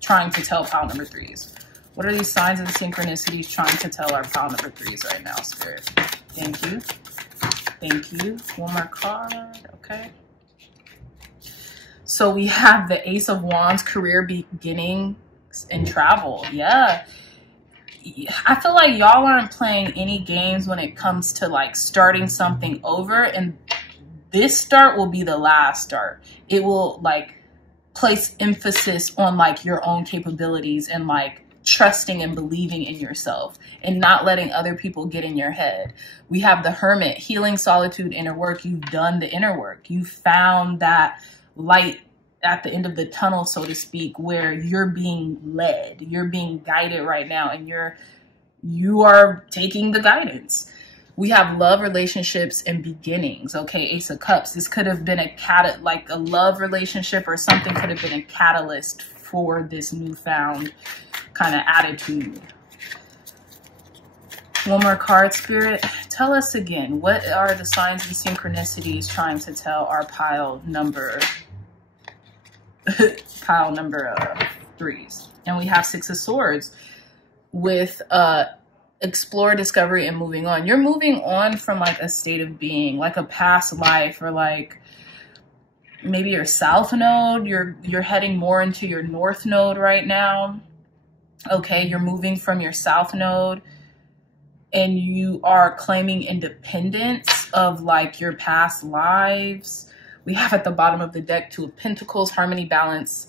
Trying to tell pile number 3s. What are these signs and synchronicities trying to tell our pile number 3s right now, Spirit? Thank you. Thank you. One more card. Okay. So we have the Ace of Wands, career beginnings and travel. Yeah. I feel like y'all aren't playing any games when it comes to like starting something over, and this start will be the last start. It will like place emphasis on like your own capabilities and like trusting and believing in yourself and not letting other people get in your head. We have the Hermit, healing, solitude, inner work. You've done the inner work. You found that light at the end of the tunnel, so to speak, where you're being led, you're being guided right now, and you are taking the guidance. We have love, relationships, and beginnings. Okay, Ace of Cups. This could have been like a love relationship, or something could have been a catalyst for this newfound kind of attitude. One more card, Spirit. Tell us again, what are the signs and synchronicities trying to tell our pile number 3s? And we have Six of Swords with explore, discovery, and moving on. You're moving on from like a state of being, like a past life, or like maybe your south node. You're heading more into your north node right now. Okay, you're moving from your south node and you are claiming independence of like your past lives. We have at the bottom of the deck Two of Pentacles, harmony, balance.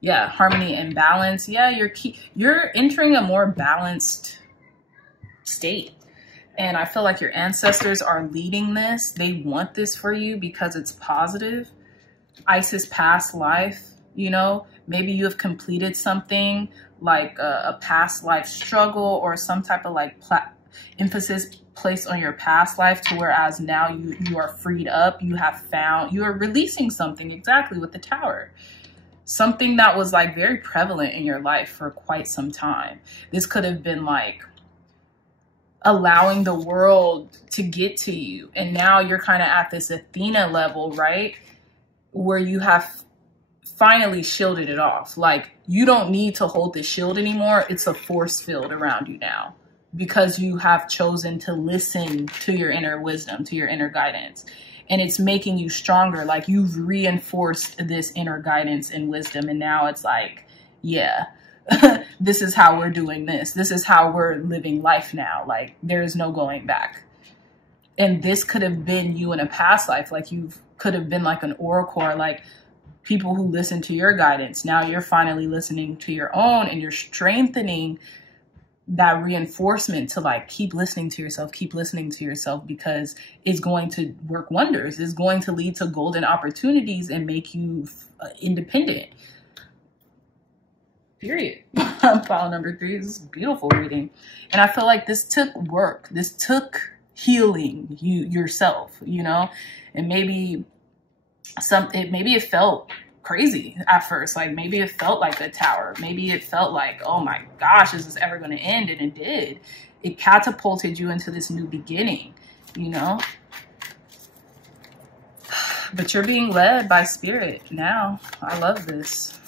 Yeah, harmony and balance. Yeah, you're entering a more balanced state. And I feel like your ancestors are leading this. They want this for you because it's positive. Isis past life, you know, Maybe you have completed something like a past life struggle or some type of like emphasis placed on your past life, to whereas now you are freed up. You are releasing something, exactly, with the Tower. Something that was like very prevalent in your life for quite some time. This could have been like allowing the world to get to you. And now you're kind of at this Athena level, right? Where you have finally shielded it off. Like, you don't need to hold the shield anymore. It's a force field around you now, because you have chosen to listen to your inner wisdom, to your inner guidance. And it's making you stronger. Like, you've reinforced this inner guidance and wisdom. And now it's like, yeah, this is how we're doing this. This is how we're living life now. Like, there's no going back. And this could have been you in a past life. Like, you could have been like an oracle, or like people who listen to your guidance. Now you're finally listening to your own, and you're strengthening that reinforcement to like keep listening to yourself, because it's going to work wonders. It's going to lead to golden opportunities and make you independent. Period. Pile number 3 is beautiful reading. And I feel like this took work. This took healing yourself, you know, and maybe it felt crazy at first. Like, maybe it felt like a Tower. Maybe it felt like, oh my gosh, is this ever going to end? And it did. It catapulted you into this new beginning, you know? But you're being led by spirit now. I love this.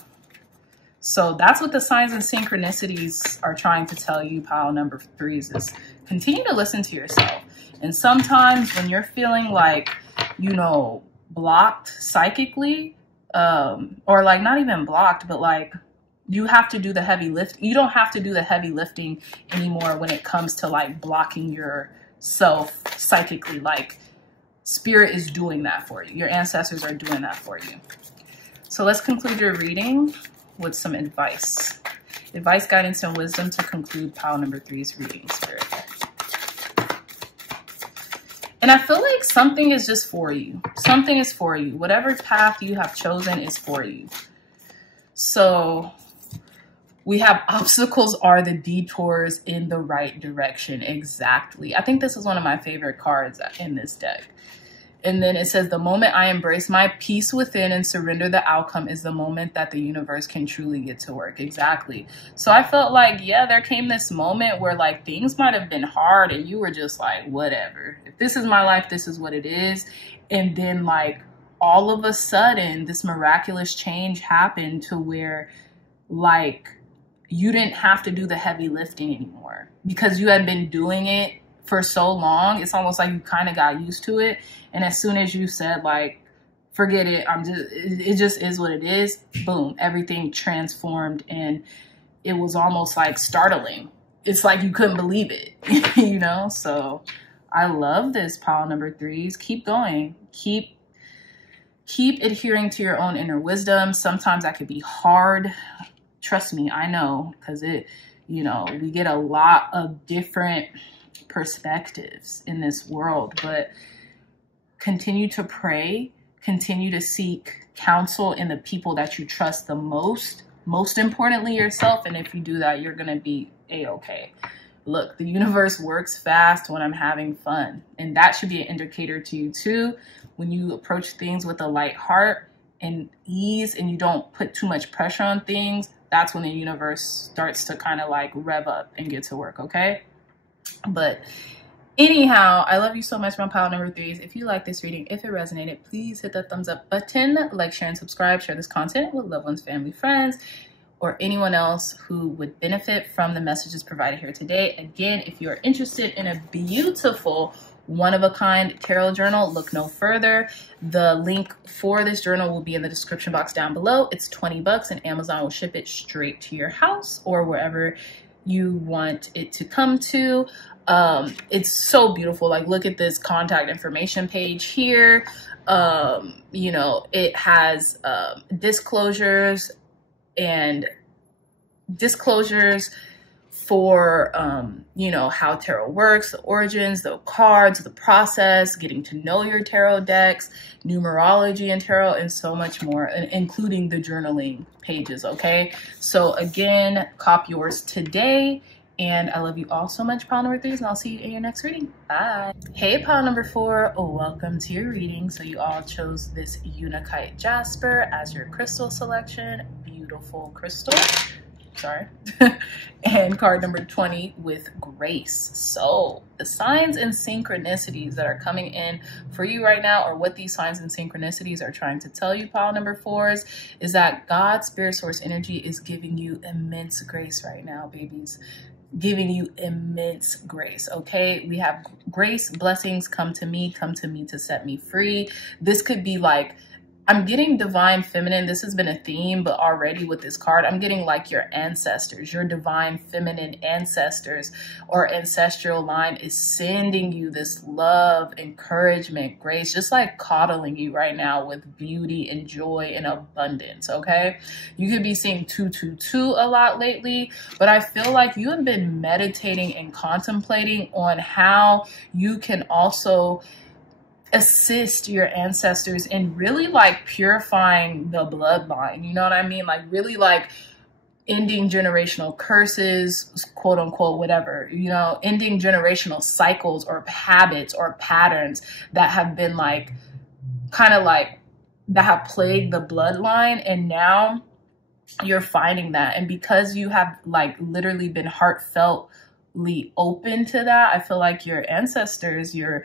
So that's what the signs and synchronicities are trying to tell you, pile number 3s, is continue to listen to yourself. And sometimes when you're feeling like, you know, blocked psychically, or like not even blocked, but like you have to do the heavy lift. You don't have to do the heavy lifting anymore when it comes to like blocking yourself psychically. Like, spirit is doing that for you. Your ancestors are doing that for you. So let's conclude your reading with some advice. Advice, guidance, and wisdom to conclude pile number 3's reading, spirit. And I feel like something is just for you. Something is for you. Whatever path you have chosen is for you. So we have obstacles are the detours in the right direction. Exactly. I think this is one of my favorite cards in this deck. And then it says, the moment I embrace my peace within and surrender the outcome is the moment that the universe can truly get to work. Exactly. So I felt like, yeah, there came this moment where like things might have been hard and you were just like, whatever. If this is my life, this is what it is. And then like all of a sudden this miraculous change happened to where like you didn't have to do the heavy lifting anymore because you had been doing it for so long. It's almost like you kind of got used to it. And as soon as you said like, forget it, it just is what it is, boom, everything transformed. And it was almost like startling. It's like you couldn't believe it, you know? So I love this, pile number 3s. Keep going. Keep adhering to your own inner wisdom. Sometimes that could be hard. Trust me, I know, because you know, we get a lot of different perspectives in this world, but continue to pray, continue to seek counsel in the people that you trust the most importantly yourself. And if you do that, you're going to be a-okay. Look, the universe works fast when I'm having fun. And that should be an indicator to you too. When you approach things with a light heart and ease and you don't put too much pressure on things, that's when the universe starts to kind of like rev up and get to work, okay? But anyhow, I love you so much, my pile number 3s. If you like this reading, if it resonated, please hit that thumbs up button, like, share, and subscribe. Share this content with loved ones, family, friends, or anyone else who would benefit from the messages provided here today. Again, if you're interested in a beautiful one-of-a-kind tarot journal, look no further. The link for this journal will be in the description box down below. It's $20 and Amazon will ship it straight to your house or wherever you want it to come to. It's so beautiful. Like, look at this contact information page here. You know, it has disclosures for, you know, how tarot works, the origins, the cards, the process, getting to know your tarot decks, numerology and tarot, and so much more, including the journaling pages, okay? So again, cop yours today. And I love you all so much, pile number 3s, and I'll see you in your next reading. Bye. Hey, pile number 4, welcome to your reading. So you all chose this Unakite Jasper as your crystal selection. Beautiful crystal. Sorry. And card number 20 with grace. So the signs and synchronicities that are coming in for you right now, or what these signs and synchronicities are trying to tell you, pile number 4s, is that God's spirit source energy is giving you immense grace right now, babies. Giving you immense grace, okay? We have grace, blessings, come to me to set me free. This could be like, I'm getting divine feminine. This has been a theme, but already with this card, I'm getting like your ancestors, your divine feminine ancestors or ancestral line is sending you this love, encouragement, grace, just like coddling you right now with beauty and joy and abundance, okay? You could be seeing 222 a lot lately, but I feel like you have been meditating and contemplating on how you can also assist your ancestors in really like purifying the bloodline. You know what I mean? Like really like ending generational curses, quote unquote, whatever, you know, ending generational cycles or habits or patterns that have been like, kind of like, that have plagued the bloodline. And now you're finding that. And because you have like literally been heartfeltly open to that, I feel like your ancestors, your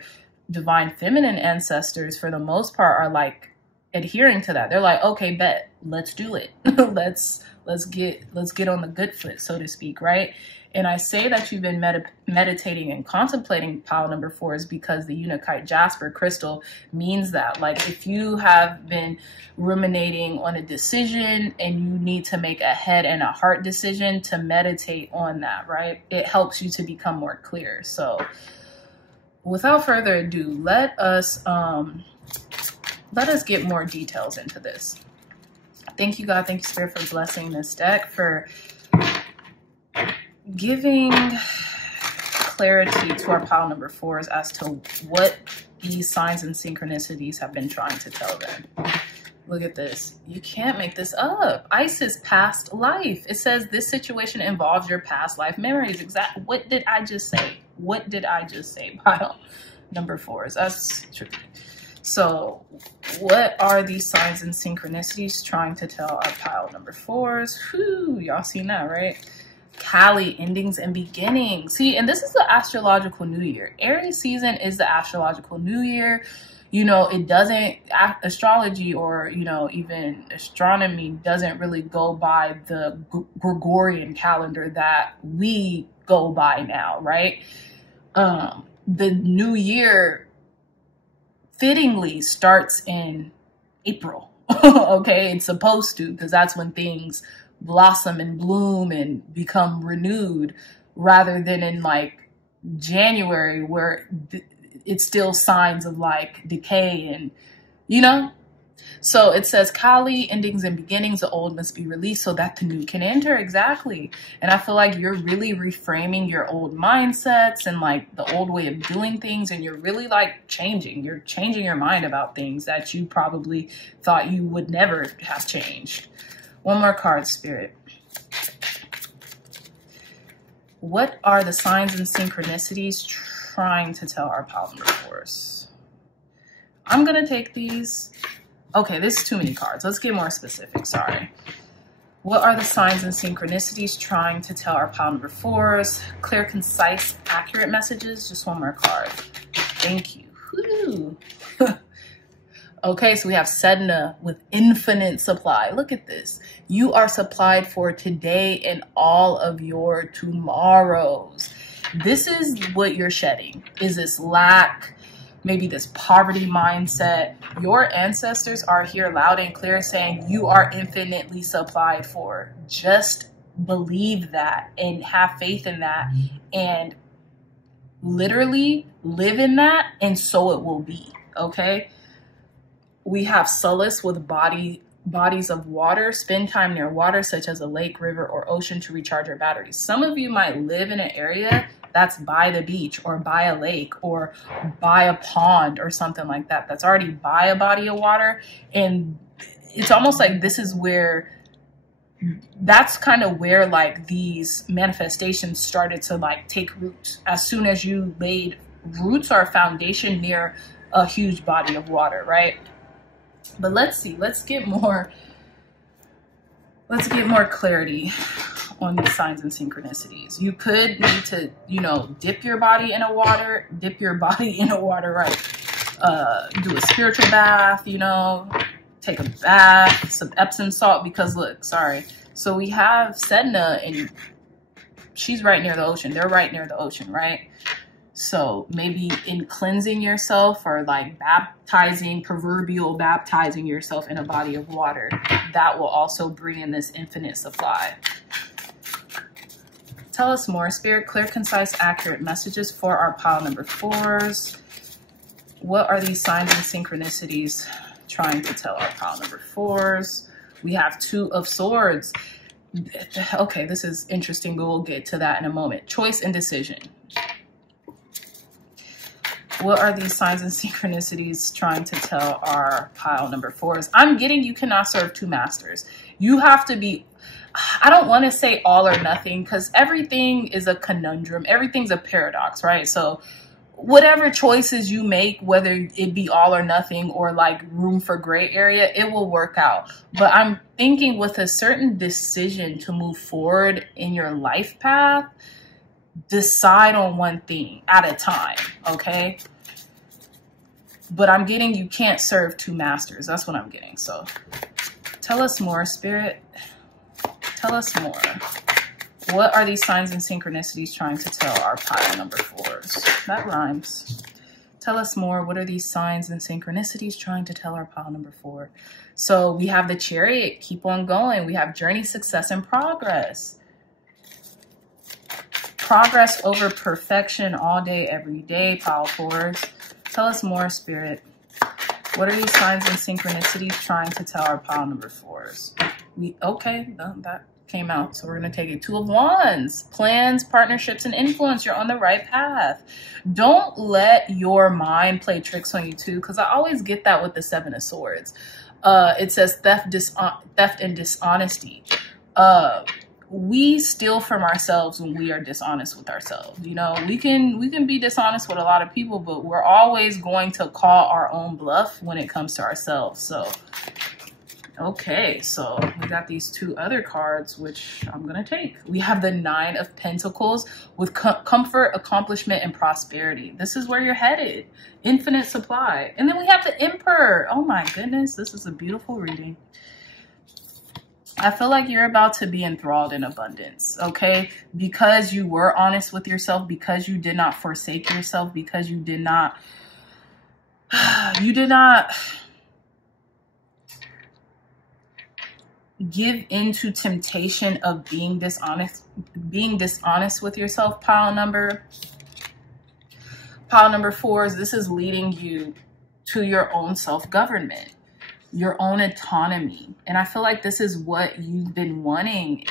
divine feminine ancestors, for the most part, are like adhering to that. They're like, okay, bet, let's do it. let's get on the good foot, so to speak, right? And I say that you've been meditating and contemplating, pile number 4s, because the Unakite Jasper crystal means that. Like if you have been ruminating on a decision and you need to make a head and a heart decision, to meditate on that, right? It helps you to become more clear. So without further ado, let us get more details into this. Thank you, God. Thank you, Spirit, for blessing this deck, for giving clarity to our pile number 4s as to what these signs and synchronicities have been trying to tell them. Look at this. You can't make this up. Isis past life. It says this situation involves your past life memories. Exactly. What did I just say? What did I just say? Pile number 4s. That's tricky. So what are these signs and synchronicities trying to tell our pile number 4s? Whew, y'all seen that, right? Kali, endings and beginnings. See, and this is the astrological new year. Aries season is the astrological new year. You know, it doesn't, astrology or, you know, even astronomy doesn't really go by the Gregorian calendar that we go by now, right? The new year fittingly starts in April, okay? It's supposed to, because that's when things blossom and bloom and become renewed, rather than in like January where it's still signs of like decay and, you know. So it says Kali, endings and beginnings, the old must be released so that the new can enter. Exactly. And I feel like you're really reframing your old mindsets and like the old way of doing things, and you're really like changing. You're changing your mind about things that you probably thought you would never have changed. One more card, Spirit. What are the signs and synchronicities trying to tell our pile number 4s? I'm going to take these. Okay, this is too many cards. Let's get more specific. Sorry. What are the signs and synchronicities trying to tell our pile number 4s? Clear, concise, accurate messages. Just one more card. Thank you. Woo. Okay, so we have Sedna with infinite supply. Look at this. You are supplied for today and all of your tomorrows. This is what you're shedding, is this lack, maybe this poverty mindset. Your ancestors are here loud and clear saying you are infinitely supplied for. Just believe that and have faith in that and literally live in that, and so it will be, okay? We have solace with body bodies of water, spend time near water such as a lake, river, or ocean to recharge your batteries. Some of you might live in an area that's by the beach or by a lake or by a pond or something like that, that's already by a body of water. And it's almost like this is where, that's kind of where like these manifestations started to like take root. As soon as you laid roots or foundation near a huge body of water, right? But let's see, let's get more clarity on these signs and synchronicities. You could need to, you know, dip your body in a water, right? Do a spiritual bath, you know, take a bath, some Epsom salt, because look, sorry. So we have Sedna, and she's right near the ocean. They're right near the ocean, right? So maybe in cleansing yourself or like proverbial baptizing yourself in a body of water, that will also bring in this infinite supply. Tell us more, Spirit. Clear, concise, accurate messages for our pile number 4s. What are these signs and synchronicities trying to tell our pile number 4s? We have 2 of Swords. Okay, this is interesting, but we'll get to that in a moment. Choice and decision. What are these signs and synchronicities trying to tell our pile number 4s? I'm getting you cannot serve 2 masters. You have to be, I don't want to say all or nothing, because everything is a conundrum. Everything's a paradox, right? So whatever choices you make, whether it be all or nothing or like room for gray area, it will work out. But I'm thinking with a certain decision to move forward in your life path, decide on one thing at a time, okay? But I'm getting you can't serve 2 masters. That's what I'm getting. So tell us more, Spirit. Tell us more. What are these signs and synchronicities trying to tell our pile number 4s? That rhymes. Tell us more. What are these signs and synchronicities trying to tell our pile number 4? So we have the Chariot. Keep on going. We have journey, success, and progress. Progress over perfection all day, every day, pile 4s. Tell us more, Spirit. What are these signs and synchronicities trying to tell our pile number 4s? Okay, that came out. So we're going to take it. 2 of Wands. Plans, partnerships, and influence. You're on the right path. Don't let your mind play tricks on you too, because I always get that with the 7 of Swords. It says theft and dishonesty. We steal from ourselves when we are dishonest with ourselves. You know, we can be dishonest with a lot of people, but we're always going to call our own bluff when it comes to ourselves. So, okay, so we got these 2 other cards, which I'm going to take. We have the 9 of Pentacles with comfort, accomplishment, and prosperity. This is where you're headed. Infinite supply. And then we have the Emperor. Oh my goodness, this is a beautiful reading. I feel like you're about to be enthralled in abundance, okay? Because you were honest with yourself, because you did not forsake yourself, because you did not give into temptation of being dishonest with yourself, pile number 4s. This is leading you to your own self-government, your own autonomy. And I feel like this is what you've been wanting.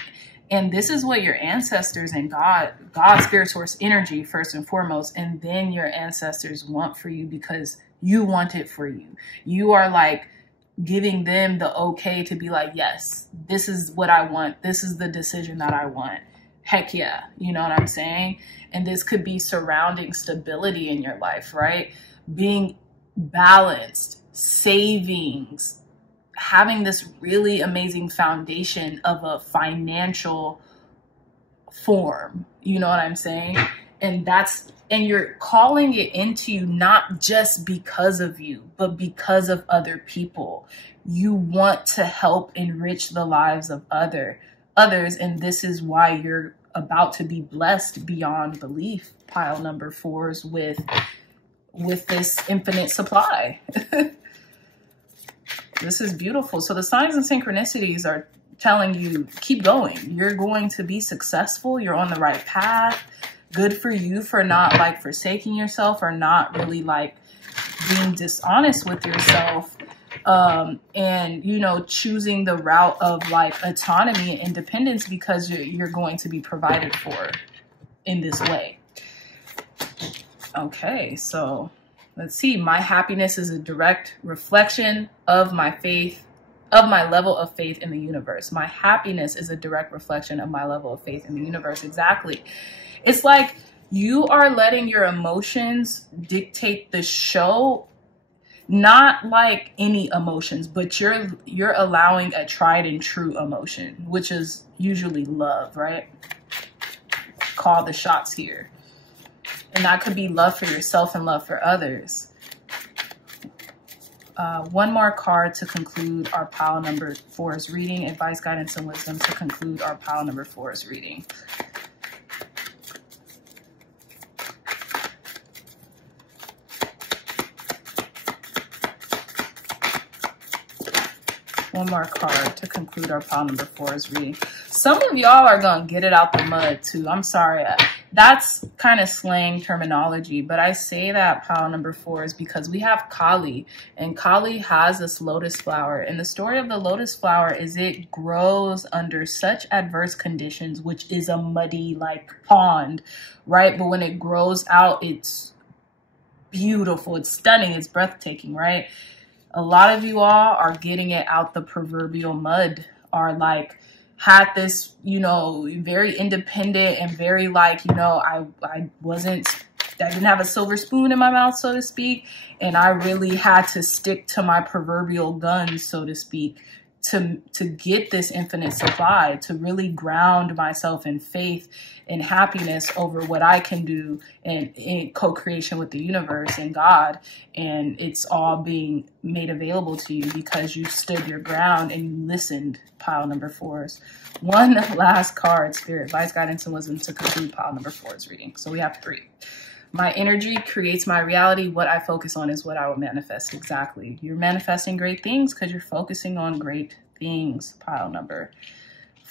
And this is what your ancestors and God, spirit source energy, first and foremost, and then your ancestors want for you because you want it for you. You are like giving them the okay to be like, yes, this is what I want. This is the decision that I want. Heck yeah. You know what I'm saying? And this could be surrounding stability in your life, right? Being balanced, savings, having this really amazing foundation of a financial form. You know what I'm saying? And you're calling it into you, not just because of you, but because of other people. You want to help enrich the lives of others. And this is why you're about to be blessed beyond belief, pile number 4s, with this infinite supply. This is beautiful. So the signs and synchronicities are telling you, keep going. You're going to be successful. You're on the right path. Good for you for not like forsaking yourself or not really like being dishonest with yourself. and, you know, choosing the route of like autonomy and independence because you're going to be provided for in this way. Okay, so let's see. My happiness is a direct reflection of my faith, of my level of faith in the universe. My happiness is a direct reflection of my level of faith in the universe. Exactly. It's like you are letting your emotions dictate the show, not like any emotions, but you're allowing a tried and true emotion, which is usually love, right? Call the shots here. And that could be love for yourself and love for others. One more card to conclude our pile number 4's reading. Advice, guidance, and wisdom to conclude our pile number 4's reading. One more card to conclude our pile number 4's reading. Some of y'all are going to get it out the mud too. I'm sorry. That's kind of slang terminology, but I say that pile number 4 is because we have Kali, and Kali has this lotus flower. And the story of the lotus flower is it grows under such adverse conditions, which is a muddy like pond, right? But when it grows out, it's beautiful, it's stunning, it's breathtaking, right? A lot of you all are getting it out the proverbial mud, are like, had this, you know, very independent and very like, you know, I didn't have a silver spoon in my mouth, so to speak. And I really had to stick to my proverbial guns, so to speak, to get this infinite supply, to really ground myself in faith and happiness over what I can do in co-creation with the universe and God. And it's all being made available to you because you stood your ground and you listened, pile number 4's. One last card, Spirit, advice, guidance, and wisdom to conclude pile number 4's reading. So we have 3. My energy creates my reality. What I focus on is what I will manifest. Exactly. You're manifesting great things because you're focusing on great things, pile number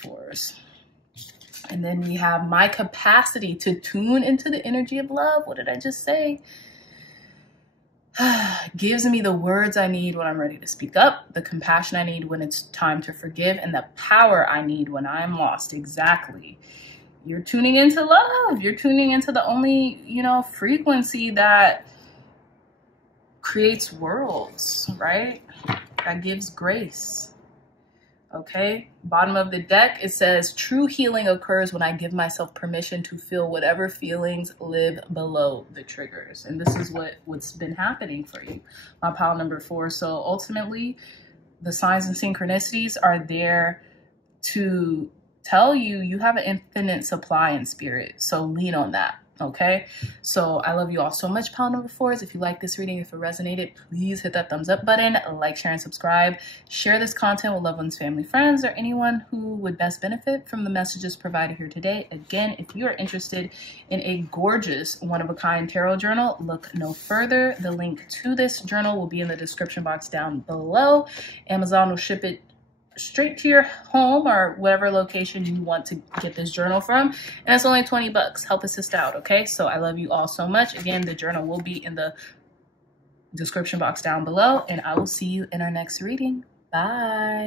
4's. And then we have my capacity to tune into the energy of love. What did I just say? Gives me the words I need when I'm ready to speak up, the compassion I need when it's time to forgive, and the power I need when I'm lost. Exactly. You're tuning into love. You're tuning into the only, you know, frequency that creates worlds, right? That gives grace. Okay, bottom of the deck, it says, true healing occurs when I give myself permission to feel whatever feelings live below the triggers. And this is what's been happening for you, my pile number 4. So ultimately, the signs and synchronicities are there to tell you you have an infinite supply in spirit. So lean on that. Okay, so I love you all so much, pile number 4's. If you like this reading, if it resonated, please hit that thumbs up button, like, share, and subscribe. Share this content with loved ones, family, friends, or anyone who would best benefit from the messages provided here today. Again, if you are interested in a gorgeous one-of-a-kind tarot journal, look no further. The link to this journal will be in the description box down below. Amazon will ship it straight to your home or whatever location you want to get this journal from, and it's only 20 bucks. Help a sister out. Okay, so I love you all so much. Again, the journal will be in the description box down below, and I will see you in our next reading. Bye.